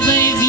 believe.